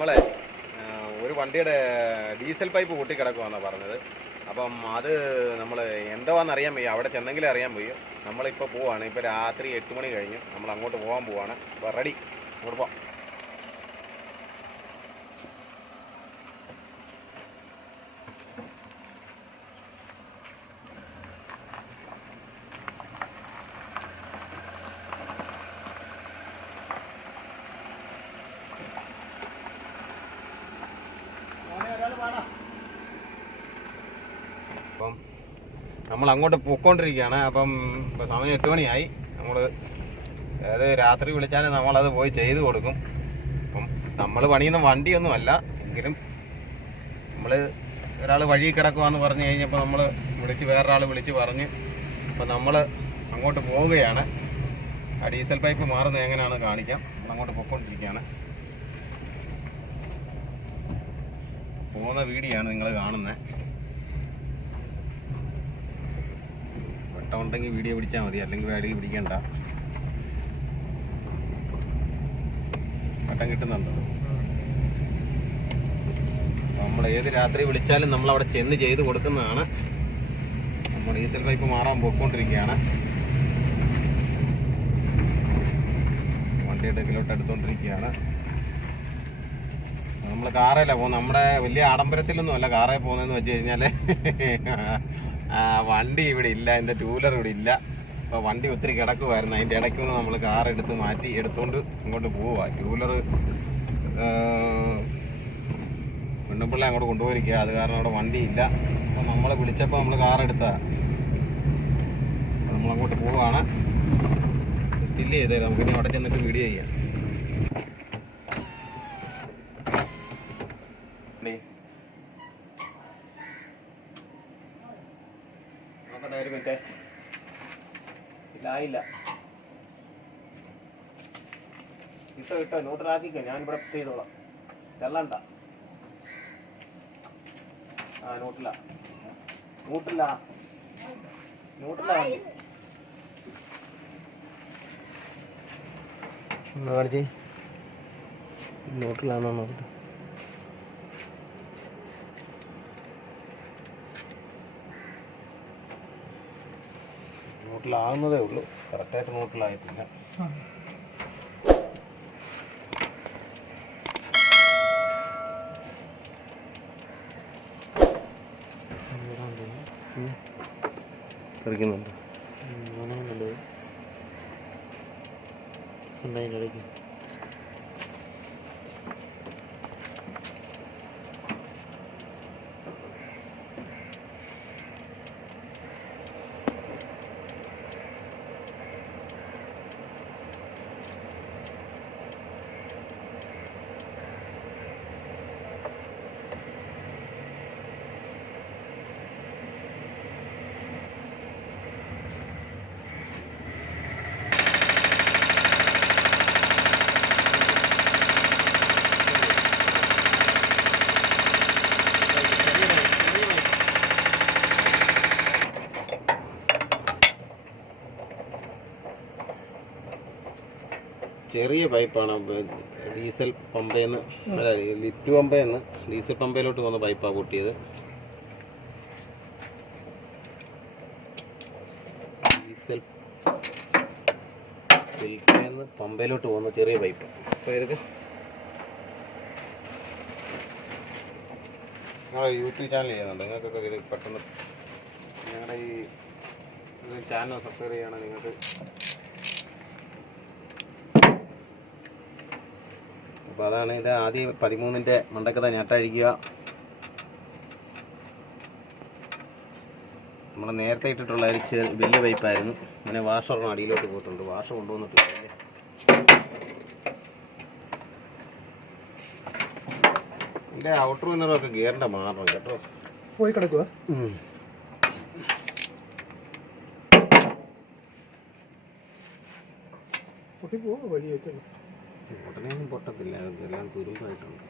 നമ്മളെ ഒരു വണ്ടിയുടെ ഡീസൽ പൈപ്പ് പൊട്ടിക്കിടക്കുവാണെന്നാണ് പറഞ്ഞത്. അപ്പം അത് നമ്മൾ എന്താണെന്ന് അറിയാൻ വയ്യ. അവിടെ ചെന്നെങ്കിലേ അറിയാൻ വയ്യ. നമ്മളിപ്പോൾ പോവാണ്. ഇപ്പോൾ രാത്രി 8 മണി കഴിഞ്ഞു. നമ്മൾ അങ്ങോട്ട് പോകാൻ പോവാണ്. അപ്പോൾ റെഡി, അങ്ങോട്ട് പോവാം. അപ്പം നമ്മൾ അങ്ങോട്ട് പോയിക്കൊണ്ടിരിക്കുകയാണ്. അപ്പം ഇപ്പോൾ സമയം 8 മണിയായി. നമ്മൾ അതായത് രാത്രി വിളിച്ചാൽ നമ്മളത് പോയി ചെയ്ത് കൊടുക്കും. അപ്പം നമ്മൾ പണിയുന്ന വണ്ടിയൊന്നുമല്ല, എങ്കിലും നമ്മൾ ഒരാൾ വഴി കിടക്കുവാന്ന് പറഞ്ഞു കഴിഞ്ഞപ്പോൾ നമ്മൾ വേറൊരാൾ വിളിച്ച് പറഞ്ഞ് അപ്പം നമ്മൾ അങ്ങോട്ട് പോവുകയാണ്. ആ ഡീസൽ പൈപ്പ് മാറുന്നത് എങ്ങനെയാണെന്ന് കാണിക്കാം. നമ്മൾ അങ്ങോട്ട് പോയിക്കൊണ്ടിരിക്കുകയാണ്. പോകുന്ന വീഡിയോ ആണ് നിങ്ങൾ കാണുന്നത്. വെട്ടം ഉണ്ടെങ്കിൽ വീഡിയോ പിടിച്ചാൽ മതി, അല്ലെങ്കിൽ വേടിക്ക് പിടിക്കണ്ട. വെട്ടം കിട്ടുന്നുണ്ടോ? നമ്മൾ ഏത് രാത്രി വിളിച്ചാലും നമ്മളവിടെ ചെന്ന് ചെയ്ത് കൊടുക്കുന്നതാണ്. നമ്മൾ ഡീസൽ പൈപ്പ് മാറാൻ പോയിക്കൊണ്ടിരിക്കുകയാണ്. വണ്ടിയുടെ കിലോട്ട് എടുത്തുകൊണ്ടിരിക്കുകയാണ്. നമ്മൾ കാറേലാണ് പോകുന്നത്. നമ്മുടെ വലിയ ആഡംബരത്തിലൊന്നും അല്ല കാറേ പോകുന്നതെന്ന് വെച്ച് കഴിഞ്ഞാൽ വണ്ടി ഇവിടെ ഇല്ല, എൻ്റെ 2 വീലർ ഇവിടെ ഇല്ല. അപ്പോൾ വണ്ടി ഒത്തിരി കിടക്കുമായിരുന്നു. അതിൻ്റെ ഇടയ്ക്ക് നിന്ന് നമ്മൾ കാർ എടുത്തുകൊണ്ട് ഇങ്ങോട്ട് പോവുക. 2 വീലർ പെണ്ണുപിള്ളെ അങ്ങോട്ട് കൊണ്ടുപോയിരിക്കുക. അത് കാരണം അവിടെ വണ്ടിയില്ല. അപ്പോൾ നമ്മളെ വിളിച്ചപ്പോൾ നമ്മൾ കാർ എടുത്തതാണ്. നമ്മളങ്ങോട്ട് പോവുകയാണ്. സ്റ്റില്ല് ചെയ്തേരാം. നമുക്കിനി അവിടെ ചെന്നിട്ട് വീഡിയോ ചെയ്യാം. ഒരു മിനിറ്റ്, ഇല്ല കിട്ടോ നോട്ടിലാക്കിക്കോ. ഞാനിവിടെ ചെയ്തോളാം. ചെല്ലണ്ട. നോട്ടില്ല കാണിച്ചേ. നോട്ടിലാണോ നോക്കട്ടെ. നോട്ടിലാകുന്നതേ ഉള്ളൂ, കറക്റ്റായിട്ട് നോട്ടിലായിട്ടില്ല. തെറിക്കുന്നുണ്ട് ഉണ്ടായിടയ്ക്ക്. ചെറിയ പൈപ്പാണ്. ഡീസൽ പമ്പയിൽ നിന്ന് അല്ല, ലിഫ്റ്റ് പമ്പയിൽ നിന്ന് ഡീസൽ പമ്പയിലോട്ട് പോകുന്ന പൈപ്പാണ് പൊട്ടിയത്. ഡീസൽ ഫിൽറ്ററിൽ നിന്ന് പമ്പയിലോട്ട് പോകുന്ന ചെറിയ പൈപ്പ്. അപ്പോൾ ഇതൊക്കെ ഞങ്ങളുടെ യൂട്യൂബ് ചാനൽ ചെയ്യുന്നുണ്ട്. നിങ്ങൾക്കൊക്കെ ഇത് പെട്ടെന്ന് ഞങ്ങളുടെ ഈ ചാനൽ സബ്സ്ക്രൈബ് ചെയ്യണം. നിങ്ങൾക്ക് അപ്പോൾ അതാണ് ഇത്. ആദ്യം 13-ൻ്റെ മണ്ടക്കഥ ഞെട്ടഴിക്കുക. നമ്മൾ നേരത്തെ ഇട്ടിട്ടുള്ള ഒരു വലിയ പൈപ്പായിരുന്നു. അങ്ങനെ വാഷറിന് അടിയിലോട്ട് പോയിട്ടുണ്ട്. വാഷർ കൊണ്ടുവന്നിട്ടില്ല. ഇതിൻ്റെ ഔട്ടർ വിന്നറൊക്കെ ഗിയറിൻ്റെ മാറണം കേട്ടോ. പോയി കിടക്കുക. പൊട്ടിപ്പോ വഴി വെച്ചല്ലോ. ഉടനെയൊന്നും പൊട്ടത്തില്ല, എല്ലാം തുരുമ്പായിട്ടുണ്ട്.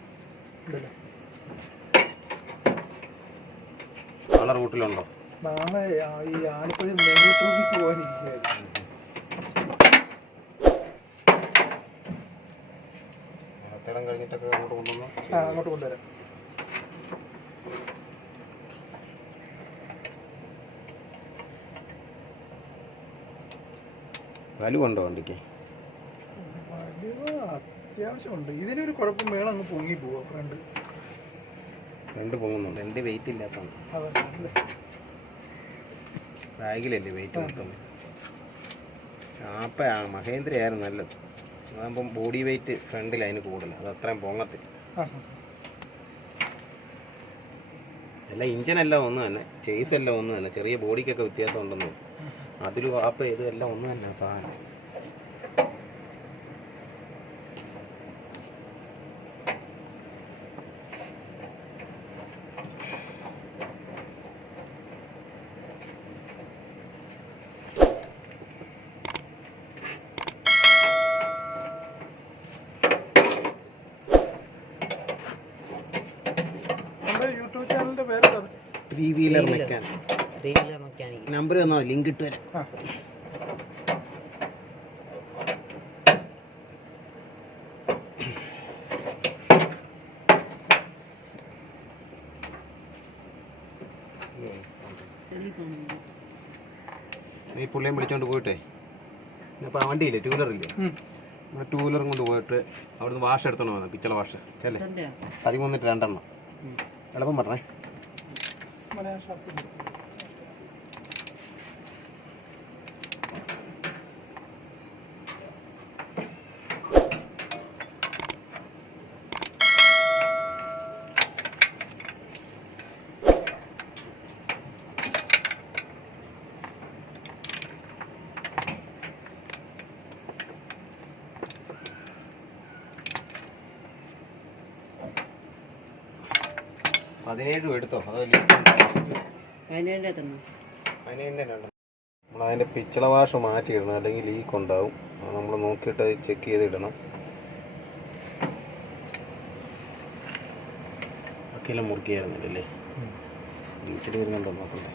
നാളെ റൂട്ടിലുണ്ടോ? നാളെ ഈ ആലപ്പുഴ നെല്ലിപ്പുറത്തേക്ക് പോകാനിരിക്കുകയായിരുന്നു. കഴിഞ്ഞ കഴിഞ്ഞിട്ടൊക്കെ അങ്ങോട്ട് കൊണ്ടുവന്ന് അങ്ങോട്ട് കൊണ്ടുവരാം. വലുവുണ്ടോ വണ്ടിക്ക്? വലിയ അത്യാവശ്യമുണ്ട്. ഇതിനൊരു കുഴപ്പം വേണം, അങ്ങ് പൊങ്ങി പോവാ ഫ്രണ്ട്. പൊങ്ങുന്നുണ്ട്. എൻ്റെ വെയിറ്റ് ഇല്ലാത്തതാണ്. അതല്ലേ ബാഗിലല്ലേ വെയിറ്റ് മൊത്തം. മഹേന്ദ്രയായിരുന്നു നല്ലത്. അതാകുമ്പം ബോഡി വെയിറ്റ് ഫ്രണ്ടിൽ അതിന് കൂടുതൽ, അത് അത്രയും പൊങ്ങത്തില്ല. എല്ലാം ഇഞ്ചിനെല്ലാം ഒന്ന് തന്നെ, ചേസ് എല്ലാം ഒന്ന് തന്നെ, ചെറിയ ബോഡിക്കൊക്കെ വ്യത്യാസം ഉണ്ടെന്ന്. അതിലും ഇതും എല്ലാം ഒന്ന് തന്നെ സാധനം. യൂട്യൂബ് ചാനലിന്റെ പേര് ത്രീ വീലർ മെക്കാനിക്. നമ്പർ തന്നോ, ലിങ്ക് ഇട്ട് തരാം. ഈ പുള്ളിയും വിളിച്ചോണ്ട് പോയിട്ടേ, ഇപ്പം വണ്ടിയില്ലേ, ടൂ വീലറില്ലേ, നമ്മുടെ ടൂ വീലറും കൊണ്ട് പോയിട്ട് അവിടുന്ന് വാഷ് എടുത്തോണ്ട് വന്നു. പിച്ചള വാഷ് അല്ലേ, 13 എളുപ്പം പറഞ്ഞേ. എടുത്തോ, അതോ 17 നമ്മളതിൻ്റെ പിച്ചള വാഷ് മാറ്റിയിടണം, അല്ലെങ്കിൽ ലീക്ക് ഉണ്ടാവും. അത് നമ്മൾ നോക്കിയിട്ട് ചെക്ക് ചെയ്തിടണം. ബാക്കിയെല്ലാം മുറുക്കിയായിരുന്നില്ലല്ലേ, ഡീസൽ വരുന്നുണ്ടോ നോക്കണ്ടേ.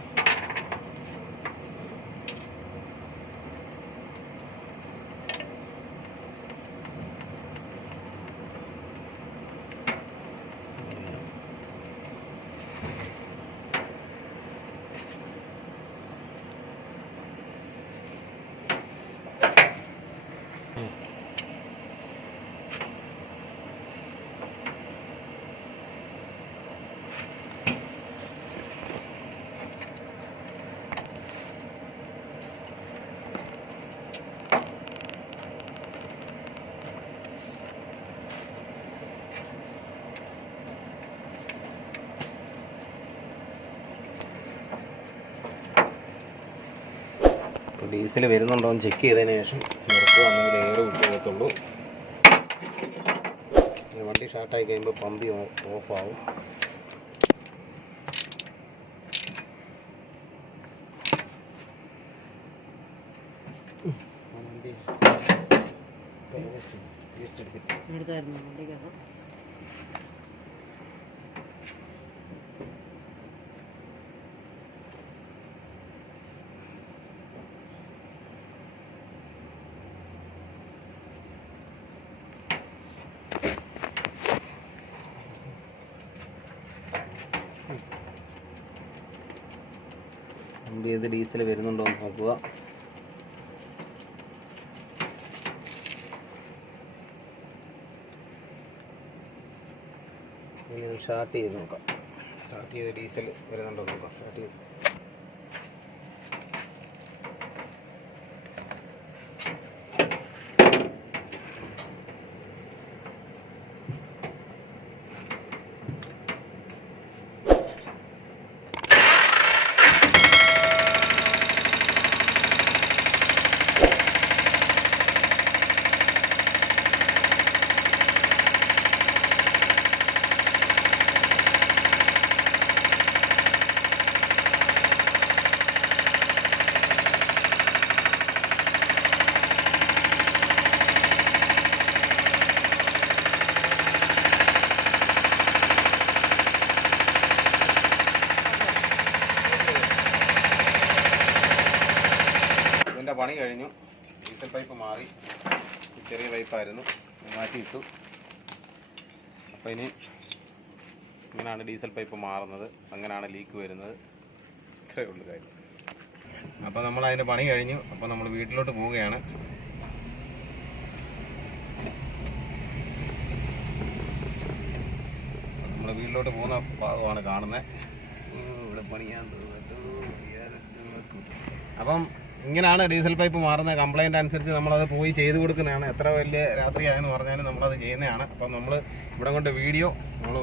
ഡീസൽ വരുന്നുണ്ടോ എന്ന് ചെക്ക് ചെയ്തതിന് ശേഷം നിർത്തുക, അല്ലെങ്കിൽ എയർ വിട്ടുകത്തുള്ളൂ. വണ്ടി സ്റ്റാർട്ടായി കഴിയുമ്പോൾ പമ്പി ഓഫാവും. ഏത് ഡീസൽ വരുന്നുണ്ടോ എന്ന് നോക്കുക. ഇനി സ്റ്റാർട്ട് ചെയ്ത് നോക്കാം. സ്റ്റാർട്ട് ചെയ്ത് ഡീസൽ വരുന്നുണ്ടോ നോക്കാം. സ്റ്റാർട്ട് ചെയ്ത് പണി കഴിഞ്ഞു. ഡീസൽ പൈപ്പ് മാറി, ചെറിയ പൈപ്പായിരുന്നു, മാറ്റിയിട്ടു. അപ്പോൾ ഇനി ഇങ്ങനെയാണ് ഡീസൽ പൈപ്പ് മാറുന്നത്, അങ്ങനെയാണ് ലീക്ക് വരുന്നത്. ഇത്രയേ ഉള്ളൂ കാര്യം. അപ്പോൾ നമ്മൾ അതിൻ്റെ പണി കഴിഞ്ഞു. അപ്പോൾ നമ്മൾ വീട്ടിലോട്ട് പോവുകയാണ്. നമ്മൾ വീട്ടിലോട്ട് പോകുന്ന ഭാഗമാണ് കാണുന്നത്. ഇവിടെ പണിയാൻ. അപ്പം ഇങ്ങനെയാണ് ഡീസൽ പൈപ്പ് മാറുന്ന. കംപ്ലൈൻറ്റ് അനുസരിച്ച് നമ്മളത് പോയി ചെയ്ത് കൊടുക്കുന്നതാണ്. എത്ര വലിയ രാത്രിയായെന്ന് പറഞ്ഞാലും നമ്മളത് ചെയ്യുന്നതാണ്. അപ്പം നമ്മൾ ഇവിടെ കൊണ്ട് വീഡിയോ നമ്മൾ